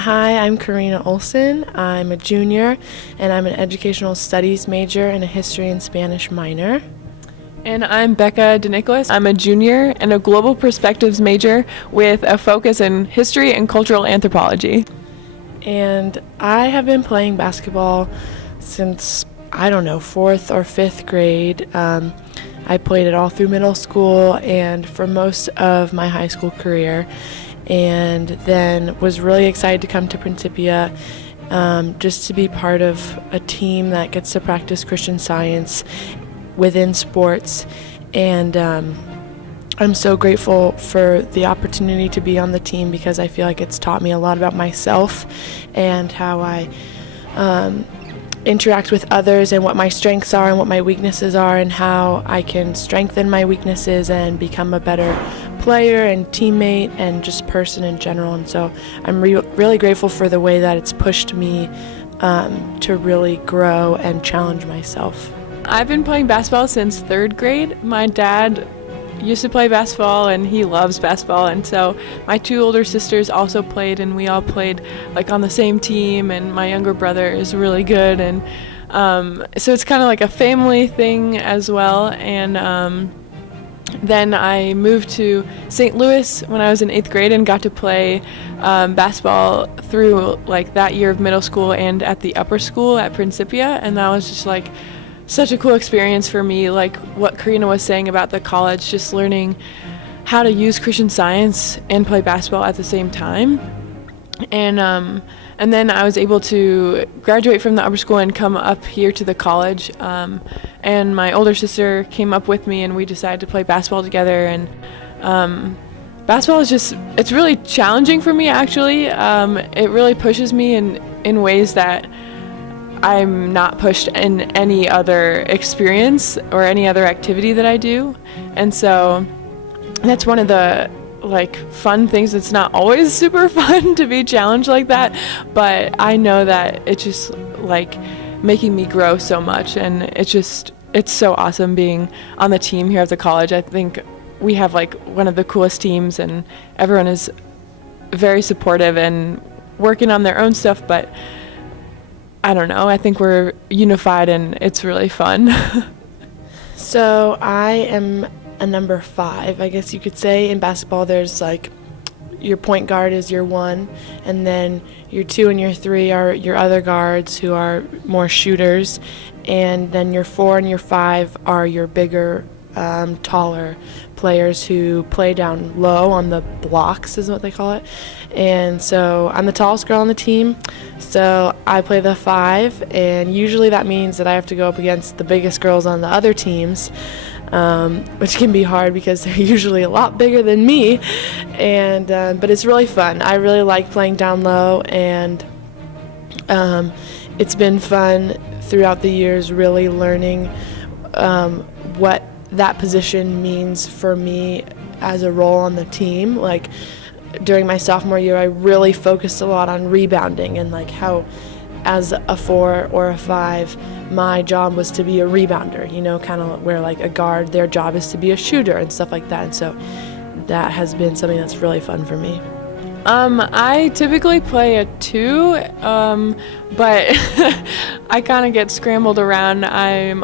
Hi, I'm Karina Olson. I'm a junior, and I'm an educational studies major and a history and Spanish minor. And I'm Becca DeNicholas. I'm a junior and a global perspectives major with a focus in history and cultural anthropology. And I have been playing basketball since, I don't know, 4th or 5th grade. I played it all through middle school and for most of my high school career. And then was really excited to come to Principia just to be part of a team that gets to practice Christian Science within sports. And I'm so grateful for the opportunity to be on the team because I feel like it's taught me a lot about myself and how I interact with others and what my strengths are and what my weaknesses are and how I can strengthen my weaknesses and become a better player and teammate and just person in general. And so I'm really grateful for the way that it's pushed me to really grow and challenge myself. I've been playing basketball since 3rd grade. My dad used to play basketball and he loves basketball, and so my 2 older sisters also played, and we all played like on the same team, and my younger brother is really good, and so it's kind of like a family thing as well. And then I moved to St. Louis when I was in 8th grade and got to play basketball through like that year of middle school and at the upper school at Principia, and that was just like such a cool experience for me, like what Karina was saying about the college, just learning how to use Christian Science and play basketball at the same time. And then I was able to graduate from the upper school and come up here to the college. And my older sister came up with me and we decided to play basketball together. And basketball is just, it's really challenging for me actually. It really pushes me in ways that I'm not pushed in any other experience or any other activity that I do. And so that's one of the like fun things. It's not always super fun to be challenged like that, but I know that it's just like making me grow so much, and it's so awesome being on the team here at the college. I think we have like one of the coolest teams, and everyone is very supportive and working on their own stuff, but I don't know, I think we're unified and it's really fun. So I am a number 5, I guess you could say. In basketball, there's like your point guard is your 1, and then your 2 and your 3 are your other guards who are more shooters, and then your 4 and your 5 are your bigger, taller players who play down low on the blocks is what they call it. And so I'm the tallest girl on the team, so I play the 5, and usually that means that I have to go up against the biggest girls on the other teams, which can be hard because they're usually a lot bigger than me. And but it's really fun. I really like playing down low, and it's been fun throughout the years really learning what that position means for me as a role on the team. Like during my sophomore year, I really focused a lot on rebounding and like how as a 4 or a 5, my job was to be a rebounder, you know, kind of where like a guard, their job is to be a shooter and stuff like that. And so that has been something that's really fun for me. I typically play a 2, but I kind of get scrambled around. I'm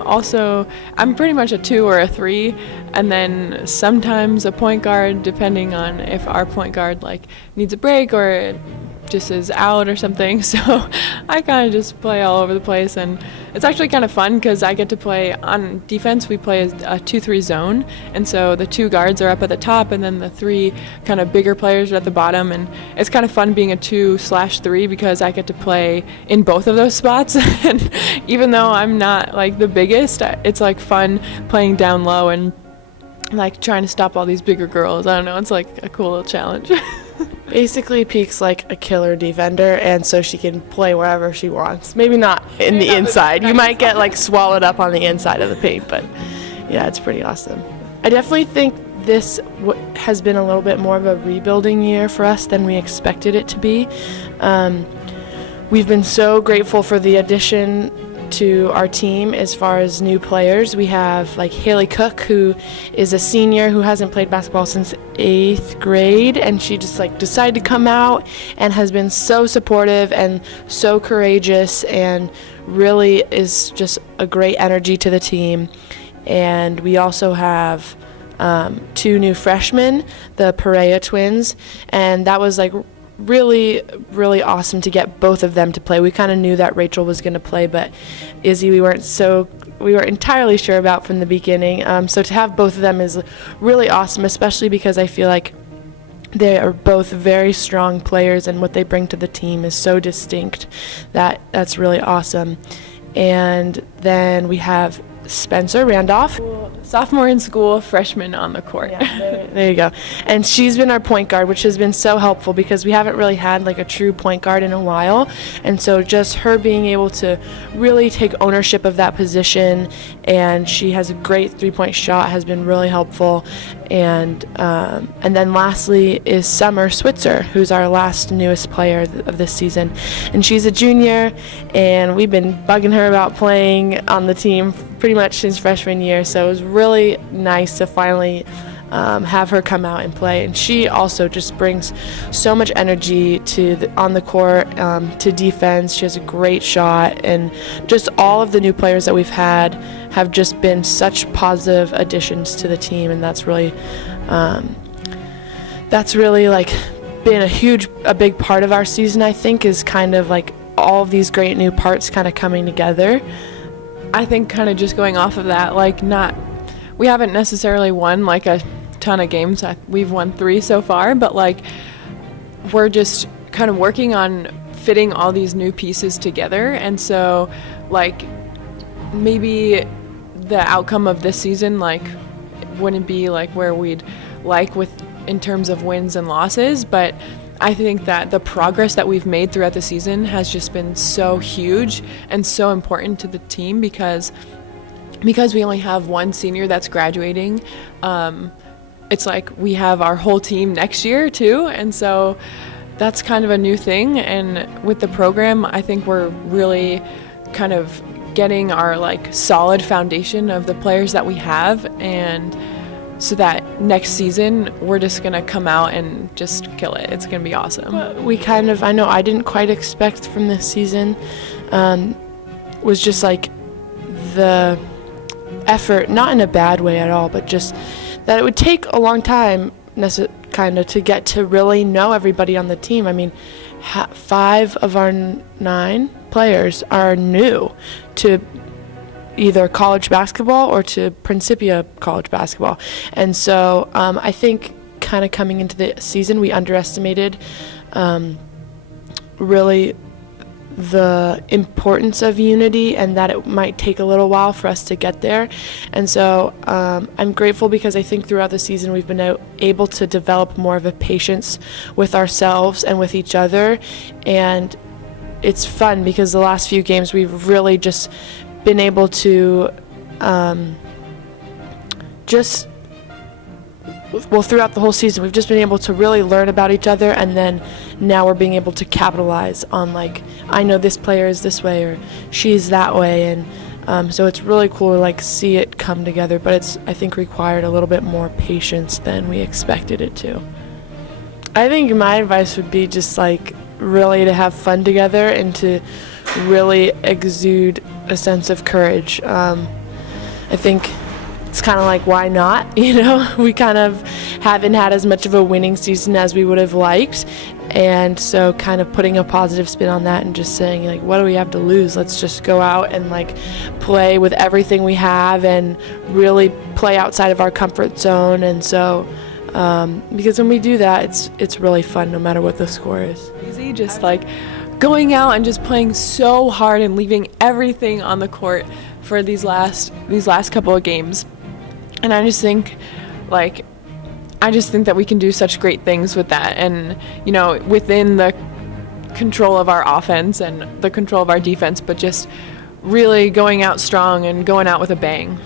pretty much a 2 or a 3, and then sometimes a point guard, depending on if our point guard like needs a break or just is out or something. So I kind of just play all over the place, and it's actually kind of fun because I get to play on defense. We play a 2-3 zone, and so the 2 guards are up at the top and then the 3 kind of bigger players are at the bottom, and it's kind of fun being a 2/3 because I get to play in both of those spots. And even though I'm not like the biggest, it's like fun playing down low and like trying to stop all these bigger girls. I don't know, it's like a cool little challenge. Basically, Peak's like a killer defender, and so she can play wherever she wants. Maybe not in the inside. You might get like swallowed up on the inside of the paint, but yeah, it's pretty awesome. I definitely think this has been a little bit more of a rebuilding year for us than we expected it to be. We've been so grateful for the addition to our team as far as new players. We have like Haley Cook, who is a senior who hasn't played basketball since 8th grade, and she just like decided to come out and has been so supportive and so courageous and really is just a great energy to the team. And we also have 2 new freshmen, the Perea twins, and that was like really, really awesome to get both of them to play. We kind of knew that Rachel was going to play, but Izzy we weren't entirely sure about from the beginning. So to have both of them is really awesome, especially because I feel like they are both very strong players, and what they bring to the team is so distinct that's really awesome. And then we have Spencer Randolph, Sophomore in school, freshman on the court. Yeah, there you go. And she's been our point guard, which has been so helpful because we haven't really had like a true point guard in a while. And so just her being able to really take ownership of that position, and she has a great 3-point shot, has been really helpful. And then lastly is Summer Switzer, who's our last newest player of this season. And she's a junior, and we've been bugging her about playing on the team pretty much since freshman year. So it was really nice to finally have her come out and play. And she also just brings so much energy on the court, to defense. She has a great shot, and just all of the new players that we've had have just been such positive additions to the team, and that's really like been a big part of our season, I think, is kind of like all of these great new parts kind of coming together. I think kind of just going off of that, like we haven't necessarily won like a ton of games. We've won 3 so far, but like we're just kind of working on fitting all these new pieces together. And so like maybe the outcome of this season like wouldn't be like where we'd like with in terms of wins and losses, but I think that the progress that we've made throughout the season has just been so huge and so important to the team because we only have one senior that's graduating. It's like we have our whole team next year too, and so that's kind of a new thing. And with the program, I think we're really kind of getting our like solid foundation of the players that we have, and so that next season we're just gonna come out and just kill it. It's gonna be awesome. I know I didn't quite expect from this season was just like the effort, not in a bad way at all, but just that it would take a long time kind of to get to really know everybody on the team. I mean, 5 of our 9 players are new to either college basketball or to Principia college basketball. And so I think kind of coming into the season, we underestimated really the importance of unity and that it might take a little while for us to get there. And so I'm grateful because I think throughout the season we've been able to develop more of a patience with ourselves and with each other. And it's fun because the last few games we've really just been able to throughout the whole season we've just been able to really learn about each other, and then now we're being able to capitalize on like, I know this player is this way or she's that way, and so it's really cool to like see it come together, but it's I think required a little bit more patience than we expected it to. I think my advice would be just like really to have fun together and to really exude a sense of courage. I think it's kind of like, why not? You know, we kind of haven't had as much of a winning season as we would have liked, and so kind of putting a positive spin on that and just saying like, what do we have to lose? Let's just go out and like play with everything we have and really play outside of our comfort zone. And so because when we do that, it's really fun no matter what the score is. Easy, just like going out and just playing so hard and leaving everything on the court for these last couple of games. And I just think that we can do such great things with that, and you know, within the control of our offense and the control of our defense, but just really going out strong and going out with a bang.